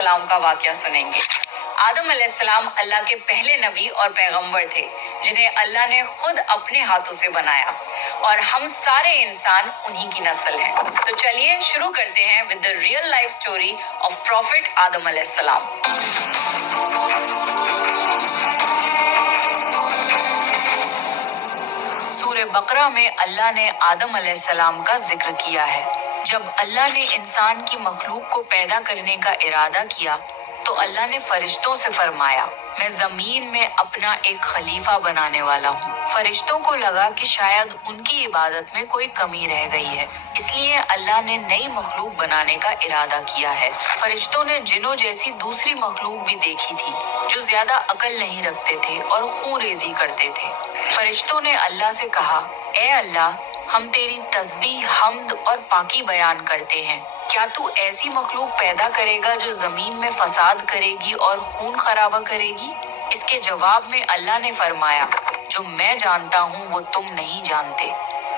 सलाम का वाकया सुनेंगे। आदम अलैहिस्सलाम अल्लाह के पहले नबी और पैगंबर थे जिन्हें अल्लाह ने खुद अपने हाथों से बनाया और हम सारे इंसान उन्हीं की नस्ल हैं। तो चलिए शुरू करते हैं with the real life story of prophet Adam अलैहिस्सलाम। सूरह बकरा में अल्लाह ने आदम अलैहिस्सलाम का जिक्र किया है। जब अल्लाह ने इंसान की मखलूक को पैदा करने का इरादा किया तो अल्लाह ने फरिश्तों से फरमाया, मैं जमीन में अपना एक खलीफा बनाने वाला हूँ। फरिश्तों को लगा कि शायद उनकी इबादत में कोई कमी रह गई है, इसलिए अल्लाह ने नई मखलूक बनाने का इरादा किया है। फरिश्तों ने जिन्नों जैसी दूसरी मखलूक भी देखी थी जो ज्यादा अकल नहीं रखते थे और खून रेजी करते थे। फरिश्तों ने अल्लाह से कहा, ए अल्लाह, हम तेरी तस्बीह, हम्द और पाकी बयान करते हैं। क्या तू ऐसी मखलूक पैदा करेगा जो जमीन में फसाद करेगी और खून खराबा करेगी? इसके जवाब में अल्लाह ने फरमाया, जो मैं जानता हूँ वो तुम नहीं जानते।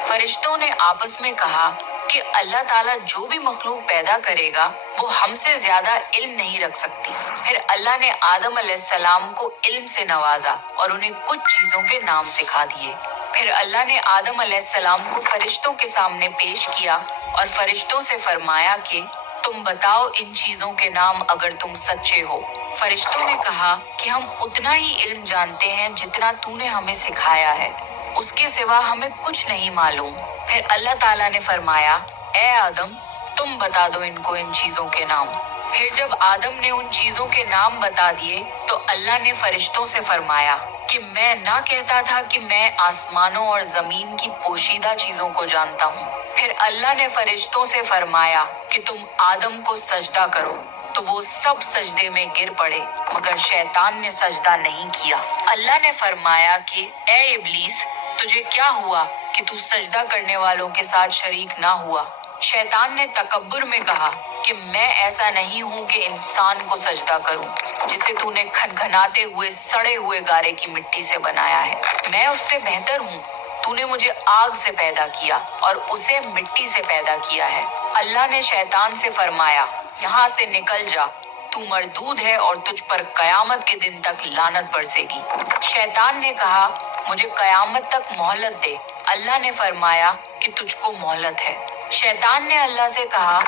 फरिश्तों ने आपस में कहा कि अल्लाह ताला जो भी मखलूक पैदा करेगा वो हमसे ज्यादा इल्म नहीं रख सकती। फिर अल्लाह ने आदम अलैहिस्सलाम को इल्म से नवाजा और उन्हें कुछ चीजों के नाम सिखा दिए। फिर अल्लाह ने आदम अलैहिस्सलाम को फरिश्तों के सामने पेश किया और फरिश्तों से फरमाया कि तुम बताओ इन चीजों के नाम अगर तुम सच्चे हो। फरिश्तों ने कहा कि हम उतना ही इल्म जानते हैं जितना तूने हमें सिखाया है, उसके सिवा हमें कुछ नहीं मालूम। फिर अल्लाह ताला ने फरमाया, ए आदम, तुम बता दो इनको इन चीजों के नाम। फिर जब आदम ने उन चीजों के नाम बता दिए तो अल्लाह ने फरिश्तों से फरमाया कि मैं ना कहता था कि मैं आसमानों और जमीन की पोशीदा चीजों को जानता हूँ। फिर अल्लाह ने फरिश्तों से फरमाया कि तुम आदम को सजदा करो, तो वो सब सजदे में गिर पड़े मगर शैतान ने सजदा नहीं किया। अल्लाह ने फरमाया कि ए इब्लीस, तुझे क्या हुआ कि तू सजदा करने वालों के साथ शरीक ना हुआ? शैतान ने तकब्बुर में कहा कि मैं ऐसा नहीं हूँ कि इंसान को सजदा करूँ जिसे तूने खनखनाते हुए सड़े हुए गारे की मिट्टी से बनाया है। मैं उससे बेहतर हूँ। तूने मुझे आग से पैदा किया और उसे मिट्टी से पैदा किया है। अल्लाह ने शैतान से फरमाया, यहाँ से निकल जा, तू मरदूद है और तुझ पर कयामत के दिन तक लानत बरसेगी। शैतान ने कहा, मुझे कयामत तक मोहलत दे। अल्लाह ने फरमाया कि तुझको मोहलत है। शैतान ने अल्लाह से कहा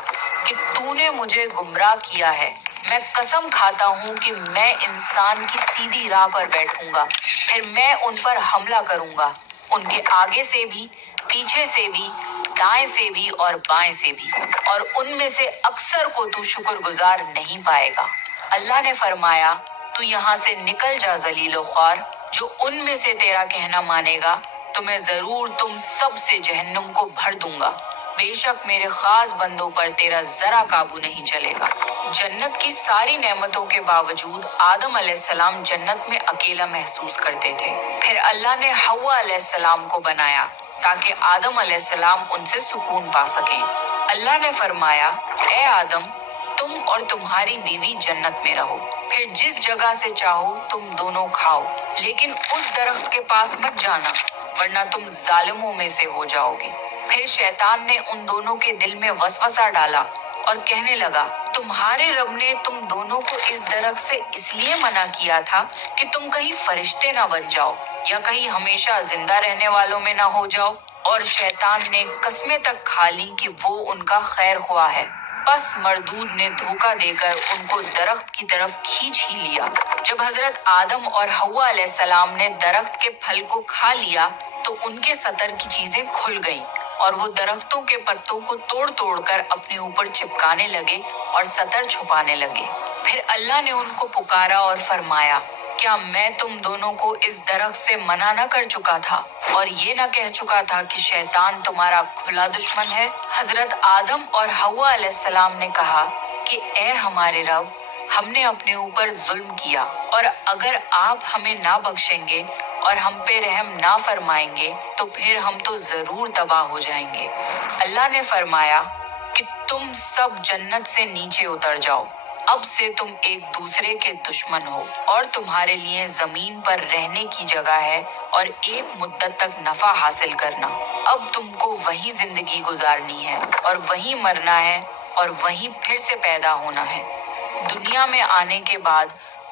कि तूने मुझे गुमराह किया है। मैं कसम खाता हूँ कि मैं इंसान की सीधी राह पर बैठूंगा, फिर मैं उन पर हमला करूंगा, उनके आगे से भी, पीछे से भी, दाएं से भी और बाएं से भी, और उनमें से अक्सर को तू शुक्रगुजार नहीं पाएगा। अल्लाह ने फरमाया, तू यहाँ से निकल जा जलीलो ख्वार। जो उनमें से तेरा कहना मानेगा तो मैं जरूर तुम सब से जहन्नुम को भर दूंगा। बेशक मेरे खास बंदों पर तेरा जरा काबू नहीं चलेगा। जन्नत की सारी नेमतों के बावजूद आदम अलैहिस्सलाम जन्नत में अकेला महसूस करते थे। फिर अल्लाह ने हव्वा अलैहिस्सलाम को बनाया ताकि आदम अलैहिस्सलाम उनसे सुकून पा सके। अल्लाह ने फरमाया, ए आदम, तुम और तुम्हारी बीवी जन्नत में रहो, फिर जिस जगह से चाहो तुम दोनों खाओ, लेकिन उस दरख्त के पास मत जाना वरना तुम जालिमों में से हो जाओगे। फिर शैतान ने उन दोनों के दिल में वसवसा डाला और कहने लगा, तुम्हारे रब ने तुम दोनों को इस दरख्त से इसलिए मना किया था कि तुम कहीं फरिश्ते ना बन जाओ या कहीं हमेशा जिंदा रहने वालों में ना हो जाओ। और शैतान ने कसमें तक खा ली कि वो उनका खैर ख्वाह है। बस मरदूद ने धोखा देकर उनको दरख्त की तरफ खींच ही लिया। जब हजरत आदम और हव्वा अलैहिस्सलाम ने दरख्त के फल को खा लिया तो उनके सतर की चीजें खुल गईं और वो दरख्तों के पत्तों को तोड़ तोड़ कर अपने ऊपर चिपकाने लगे और सतर छुपाने लगे। फिर अल्लाह ने उनको पुकारा और फरमाया, क्या मैं तुम दोनों को इस दरख्त से मना न कर चुका था और ये न कह चुका था कि शैतान तुम्हारा खुला दुश्मन है? हजरत आदम और हव्वा अलैहिस्सलाम ने कहा कि ए हमारे रब, हमने अपने ऊपर जुल्म किया और अगर आप हमें ना बख्शेंगे और हम पे रहम ना फरमाएंगे तो फिर हम तो जरूर तबाह हो जाएंगे। अल्लाह ने फरमाया कि तुम सब जन्नत से नीचे उतर जाओ, अब से तुम एक दूसरे के दुश्मन हो और तुम्हारे लिए जमीन पर रहने की जगह है और एक मुद्दत तक नफा हासिल करना। अब तुमको वही जिंदगी गुजारनी है और वही मरना है और वहीं फिर से पैदा होना है। दुनिया में आने के बाद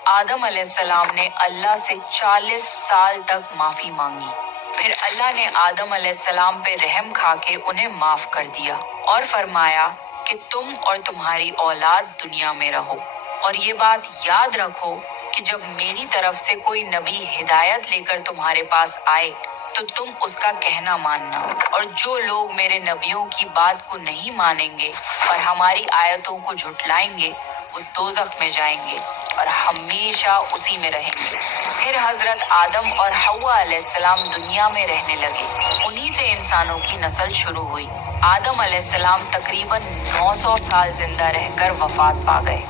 आदम अलैहिस्सलाम ने अल्लाह से 40 साल तक माफी मांगी। फिर अल्लाह ने आदम अलैहिस्सलाम पे रहम खा के उन्हें माफ कर दिया और फरमाया कि तुम और तुम्हारी औलाद दुनिया में रहो। और ये बात याद रखो कि जब मेरी तरफ से कोई नबी हिदायत लेकर तुम्हारे पास आए तो तुम उसका कहना मानना, और जो लोग मेरे नबियों की बात को नहीं मानेंगे और हमारी आयतों को झुटलाएंगे वो दोज़ख में जाएंगे और हमेशा उसी में रहेंगे। फिर हजरत आदम और हव्वा अलैहिस्सलाम दुनिया में रहने लगे। उन्हीं से इंसानों की नस्ल शुरू हुई। आदम अलैहिस्सलाम तकरीबन 900 साल जिंदा रहकर वफात पा गए।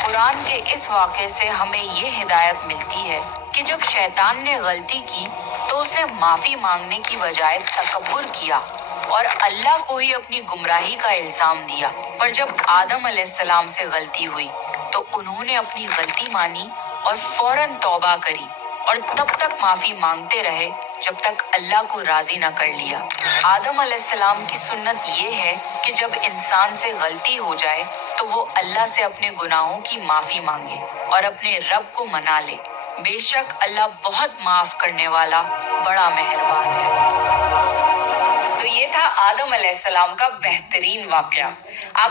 कुरान के इस वाक़े से हमें ये हिदायत मिलती है कि जब शैतान ने गलती की तो उसने माफी मांगने की बजाय तकब्बुर किया और अल्लाह को ही अपनी गुमराही का इल्जाम दिया। पर जब आदम अलैहिस्सलाम से गलती हुई तो उन्होंने अपनी गलती मानी और फौरन तौबा करी और तब तक माफी मांगते रहे जब तक अल्लाह को राजी न कर लिया। आदम अलैहिस्सलाम की सुन्नत ये है कि जब इंसान से गलती हो जाए तो वो अल्लाह से अपने गुनाहों की माफी मांगे और अपने रब को मना ले। बेशक अल्लाह बहुत माफ करने वाला, बड़ा मेहरबान है। तो ये था आदम अलैहिस्सलाम का बेहतरीन वाकया। आप